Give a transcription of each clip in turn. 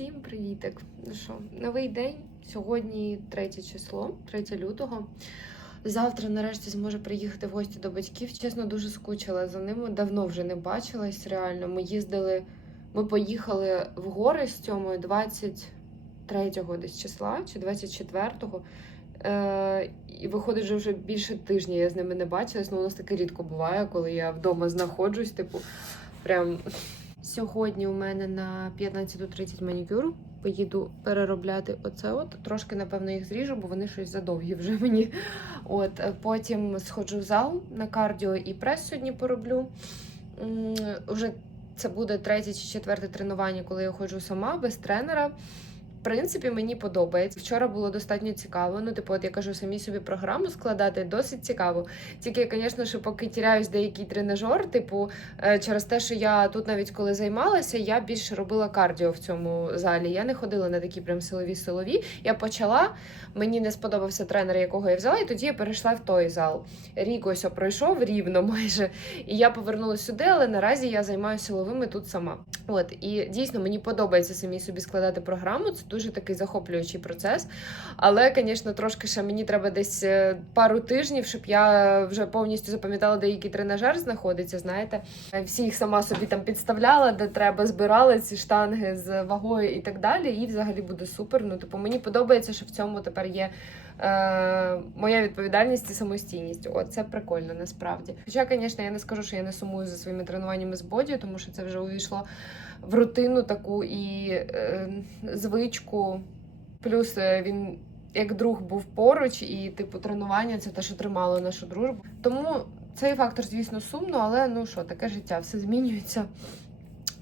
Всім привітик! Ну що, новий день. Сьогодні 3 число, 3 лютого. Завтра нарешті зможу приїхати в гості до батьків. Чесно, дуже скучила за ними. Давно вже не бачилась. Реально, ми їздили, ми поїхали в гори з цьому 23-го десь числа чи 24-го. Е, і виходить, що вже більше тижня я з ними не бачилась. Ну, у нас таке рідко буває, коли я вдома знаходжусь. Типу, прям Сьогодні у мене на 15.30 манікюр. Поїду переробляти оце. От трошки, напевно, їх зріжу, бо вони щось задовгі вже мені. От е, потім сходжу в зал на кардіо і прес сьогодні пороблю. Уже це буде третє чи четверте тренування, коли я ходжу сама без тренера. Принципі, мені подобається. Вчора було достатньо цікаво. Ну, типу, от я кажу, самі собі програму складати досить цікаво. Тільки, звісно, що поки тіряюсь деякий тренажер, типу, Е, через те, що я тут навіть коли займалася, я більше робила кардіо в цьому залі. Я не ходила на такі прям силові силові. Я почала, мені не сподобався тренер, якого я взяла, і тоді я перейшла в той зал. Рік ось пройшов рівно майже. І я повернулася сюди, але наразі я займаюся силовими тут сама. От і дійсно мені подобається самі собі складати програму. Дуже такий захоплюючий процес. Але, звісно, трошки ще мені треба десь е, пару тижнів, щоб я вже повністю запам'ятала, де який тренажер знаходиться. Знаєте, всі їх сама собі там підставляла, де треба збирала ці штанги з вагою і так далі. І взагалі буде супер. Ну, типу, мені подобається, що в цьому тепер є е, моя відповідальність і самостійність. О, це прикольно насправді. Хоча, звісно, я не скажу, що я не сумую за своїми тренуваннями з боді, тому що це вже увійшло в рутину таку і е, звичку. Плюс е, він як друг був поруч, і типу тренування це те, що тримало нашу дружбу. Тому цей фактор, звісно, сумно, але ну що, таке життя, все змінюється.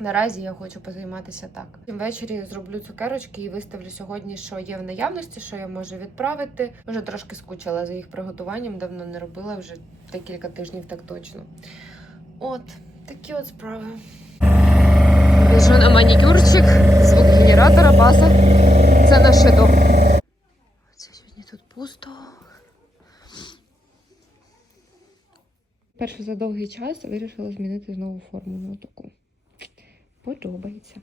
Наразі я хочу позайматися так. Ввечері зроблю цукерочки і виставлю сьогодні, що є в наявності, що я можу відправити. Вже трошки скучила за їх приготуванням, давно не робила вже декілька тижнів, так точно. От, такі от справи. Біжу на манікюрчик, звук генератора, база. Це наше дом. Це сьогодні тут пусто. Перше за довгий час вирішила змінити знову форму на таку. Подобається.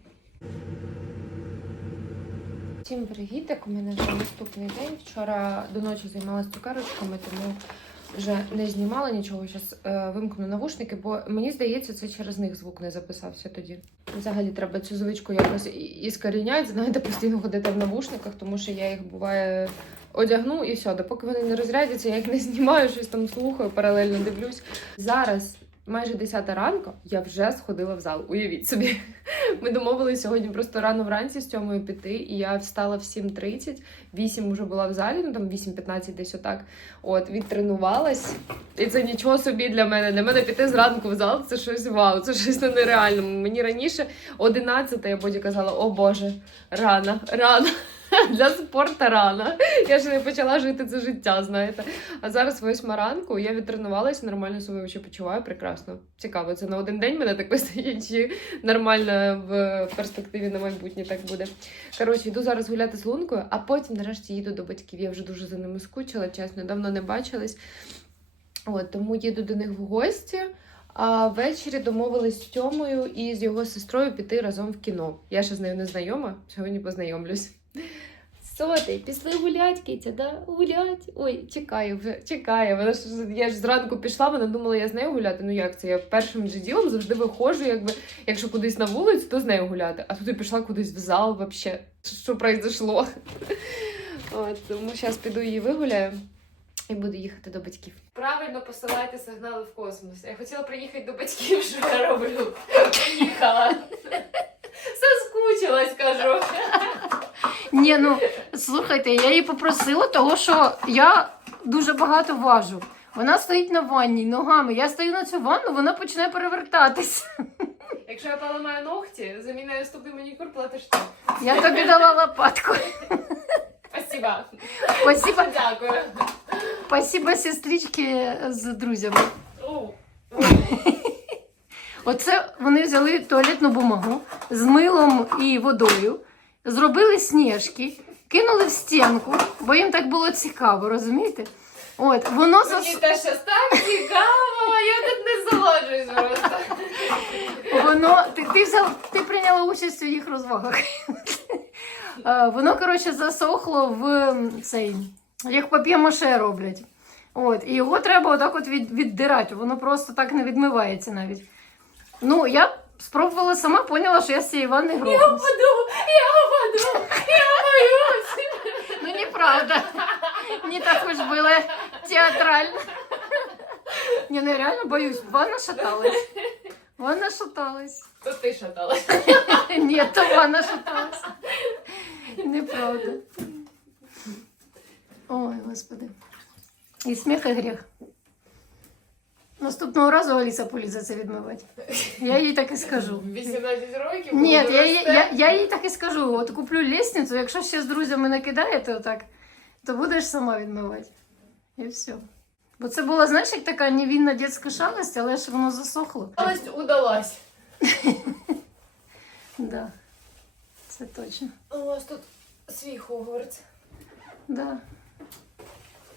Всім привітик! У мене вже наступний день. Вчора до ночі займалася цукерочками, тому вже не знімала нічого. Зараз е, вимкну навушники, бо мені здається, це через них звук не записався тоді. Взагалі треба цю звичку якось іскорінять. знаєте, постійно ходити в навушниках, тому що я їх буває одягну і все. Допоки вони не розрядяться, я їх не знімаю, щось там слухаю, паралельно дивлюсь. Зараз майже 10 ранку я вже сходила в зал. Уявіть собі. Ми домовилися сьогодні просто рано вранці з Тьомою піти, і я встала в 7.30, 8 вже була в залі, ну там 8.15 десь отак. От, відтренувалась. І це нічого собі для мене. Для мене піти зранку в зал це щось вау, це щось на нереальному. Мені раніше 11 я потім казала, о Боже, рано, рано. Для спорту рано. Я ще не почала жити це життя, знаєте. А зараз восьма ранку, я відтренувалася, нормально себе ще почуваю прекрасно. Цікаво, це на один день мене так вистачить, чи нормально в перспективі на майбутнє так буде. Коротше, йду зараз гуляти з лункою, а потім нарешті їду до батьків. Я вже дуже за ними скучила, чесно, давно не бачились. От, тому їду до них в гості. А ввечері домовились з Тьомою і з його сестрою піти разом в кіно. Я ще з нею не знайома, сьогодні познайомлюсь. Що ти, пішли гулять, Китя, да? Гулять. Ой, чекаю вже, чекаю. Вона ж я ж зранку пішла, вона думала, я з нею гуляти. Ну як це? Я першим же ділом завжди виходжу, якби якщо кудись на вулицю, то з нею гуляти. А тут я пішла кудись в зал вообще. Що произошло? От, тому зараз піду її вигуляю і буду їхати до батьків. Правильно посилайте сигнали в космос. Я хотіла приїхати до батьків, що я роблю. Приїхала. Соскучилась, кажу. Ні, ну слухайте, я її попросила, того що я дуже багато важу. Вона стоїть на ванні ногами. Я стою на цю ванну, вона починає перевертатись. Якщо я поламаю ногті, заміняю наступний манікюр, платиш ти. Я тобі дала лопатку. Спасибо. Спасибо, Дякую. спасибо сестрички з друзями. О, Оце вони взяли туалетну бумагу з милом і водою, зробили сніжки, кинули в стінку, бо їм так було цікаво, розумієте? От, воно Мені теж так цікаво, я тут не заложусь просто. воно ти, ти взяв, ти прийняла участь у їх розвагах. Е, Воно, коротше, засохло в цей, як пап'є-маше роблять. От, і його треба отак от від, віддирати, воно просто так не відмивається навіть. Ну, я спробувала сама, поняла, що я з цієї ванни грохнусь. я упаду, я боюсь. Ну, неправда. Не так уж было театрально. Не, ну реально боюсь. Ванна шаталась. Ванна шаталась. То ти шатала. Нет, то ванна шаталась. Неправда. Ой, господи. І сміх, і гріх. Наступного разу Аліса полізе це відмивати. Я їй так і скажу. 18 років. Ні, я, я, я, я їй так і скажу: от куплю лестницю, якщо ще з друзями накидаєте отак, то будеш сама відмивати. І все. Бо це була, знаєш, як така невінна дитяча шалость, але ж воно засохло. Шалость удалась. Да. Це точно. У вас тут свій Хогвартс. Да.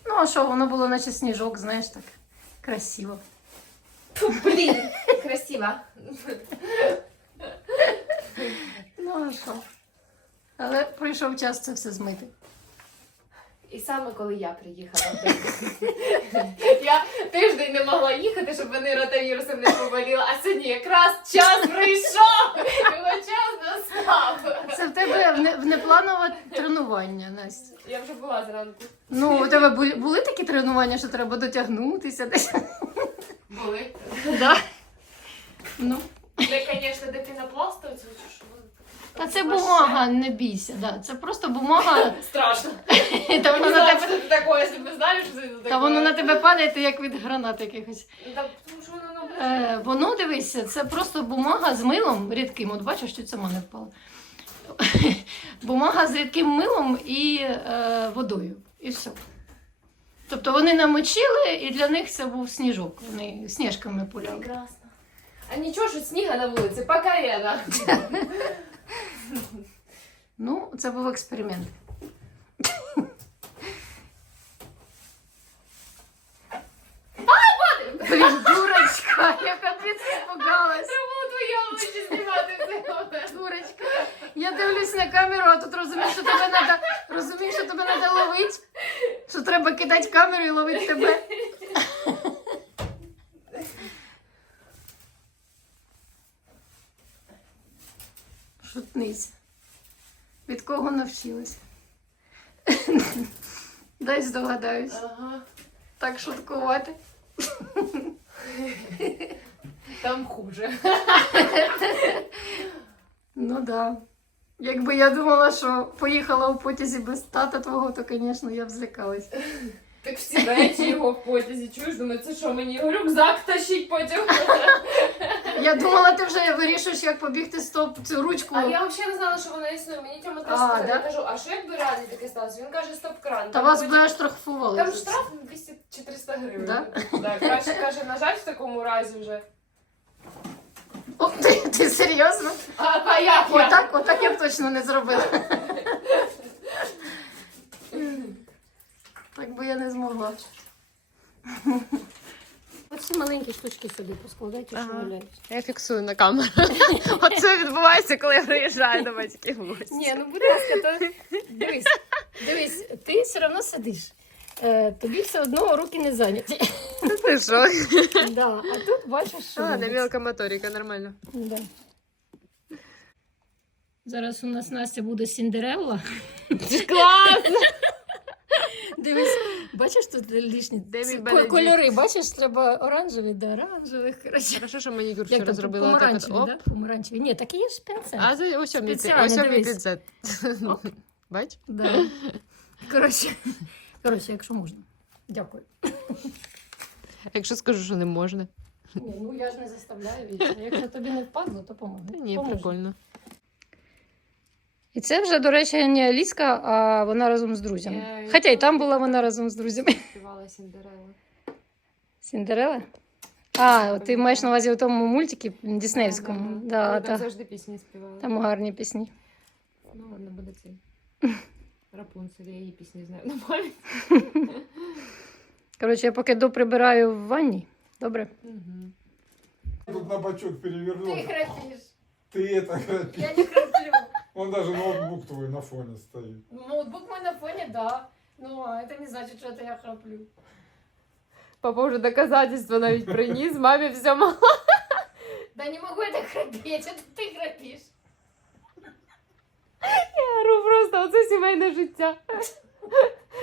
Ну, а що, воно було наче сніжок, знаєш, так красиво. Блін, красиво. Ну, а що? Але прийшов час це все змити. І саме коли я приїхала. я тиждень не могла їхати, щоб вони ротавірусом не поваліли, а сьогодні якраз час прийшов. Його час настав. Це в тебе вне- внепланове тренування, Настя. Я вже була зранку. Ну, у тебе були такі тренування, що треба дотягнутися десь. Були. Да. Ну. Де, звісно, де пінопласту, це що? Та це бумага, не бійся. Да. Це просто бумага. Страшно. Та воно на тебе, це таке, якщо б знали, що це таке. та воно на тебе падає, ти як від гранат якихось. Та тому що воно Е, воно дивися, це просто бумага з милом рідким. От бачиш, що сама не впала. бумага з рідким милом і е, водою. І все. Тобто вони намочили, і для них це був сніжок. Вони сніжками пуляли. Прекрасно. А нічого, що сніга на вулиці, покарена. Ну, це був експеримент. Блін, дурочка, я капець испугалась. Треба було твої обличчя знімати момент. Дурочка. Я дивлюсь на камеру, а тут розумію, що тебе розумію, що тебе треба ловити. Треба кидати камеру і ловити тебе. Шутниця. Від кого навчилась? Дай здогадаюсь. Ага. Так шуткувати. Там хуже. Ну да. Якби я думала, що поїхала у потязі без тата твого, то, звісно, я б злякалась. Так всі речі його в потязі. Чуєш, думаю, це що мені рюкзак тащить потім. Я думала, ти вже вирішуєш, як побігти стоп цю ручку. А я взагалі не знала, що вона існує. Мені Тьома теж А, сказав. да? Я кажу, а що якби реально таке сталося? Він каже, стоп-кран. Та Там вас потім- би штрафували. Там штраф 200 чи 300 гривень. Да? Да, краще каже, на жаль, в такому разі вже. О, серйозно? А, а як я? Отак, отак я б точно не зробила. Так би я не змогла. Оці маленькі штучки сюди поскладайте, що Ага. валяють. Я фіксую на камеру. Оце відбувається, коли я приїжджаю до батьків. в гості. Ні, ну будь ласка, то дивись, дивись, ти все одно сидиш. Е, тобі все одно руки не зайняті. Ти що? Да, а тут бачиш, що. А, не робиться. мелка моторика, нормально. Да. Зараз у нас Настя буде Сіндерелла. Класно! Дивись, бачиш тут лишні Де мій ці Бенедикт? кольори, бачиш, треба оранжеві до оранжевих. Коротше. Хорошо, що мені Юр Як вчора там зробила так от помаранчеві, оп. да? Помаранчеві. Ні, так і є ж пінцет. А це ось мій Спеціально, ось мій дивись. пінцет. Оп. Бач? Да. Коротше, коротше, якщо можна. Дякую. Якщо скажу, що не можна. Ні, ну я ж не заставляю. Вітя. Якщо тобі не впадло, то поможу. Та ні, Поможу. прикольно. І це вже, до речі, не Аліска, а вона разом з друзями. Я- Хоча і там була вона разом з друзями. Співала Сіндерелла. Сіндерела? А, ти маєш на увазі у тому мультику Діснеївському. Да, Там та. завжди пісні співала. Там гарні пісні. Ну ладно, буде цей. Рапунцель, я її пісні знаю на пам'ять. Коротше, я поки доприбираю в ванні. Добре? Мгм. Тут на бочок перевернул. храпиш. Ты это, Я не храплю. Он даже ноутбук твой на фоне стоит. Ноутбук мой на фоне, да. Ну, а это не значит, что это я храплю. Папа вже доказательства навіть приніс, мамі все мало. Да не могу я так храпеть, это ты храпишь. Я говорю просто, оце сімейне життя.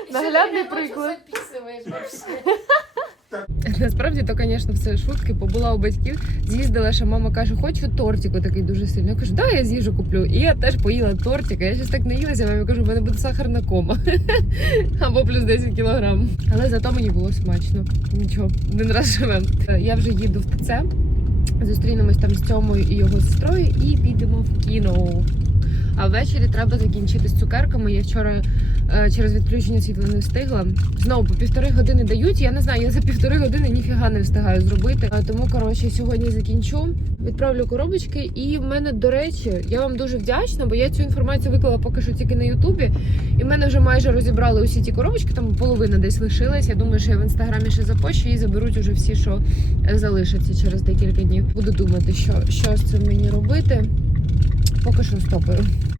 Ещё Наглядный ты меня ночью приклад. записываешь вообще. Насправді то, звісно, все шутки. Побула у батьків, з'їздила, що мама каже, хочу тортику такий дуже сильно. Я кажу, да, я з'їжу куплю. І я теж поїла тортик. Я щось так наїлася, мамі кажу, в мене буде сахарна кома. Або плюс 10 кілограм. Але зато мені було смачно. Нічого, один раз живем. Я вже їду в ТЦ. Зустрінемось там з Тьомою і його сестрою і підемо в кіно. А ввечері треба закінчити з цукерками. Я вчора е, через відключення світла не встигла. Знову по півтори години дають. Я не знаю, я за півтори години ніфіга не встигаю зробити. Е, Тому коротше сьогодні закінчу. Відправлю коробочки. І в мене, до речі, я вам дуже вдячна, бо я цю інформацію виклала поки що тільки на Ютубі. І в мене вже майже розібрали усі ті коробочки. Там половина десь лишилась. Я думаю, що я в інстаграмі ще запощу і заберуть уже всі, що е, залишаться через декілька днів. Буду думати, що, що з цим мені робити. Поки що стопаю.